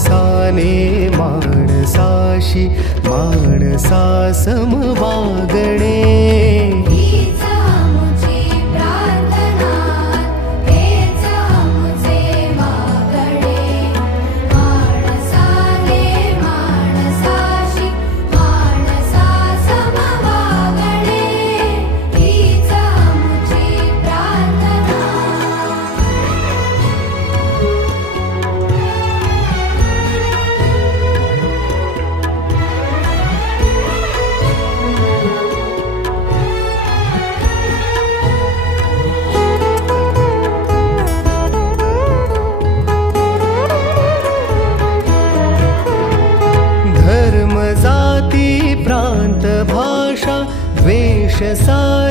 माणसाने माणसाशी माणसा सम वागणे. हीच आमुची प्रार्थना, हेच आमुचे मागणे. माणसाने माणसाशी माणसा सम वागणे. हीच आमुची प्रार्थना. धर्म जाती प्रांत भाषा द्वेष सारे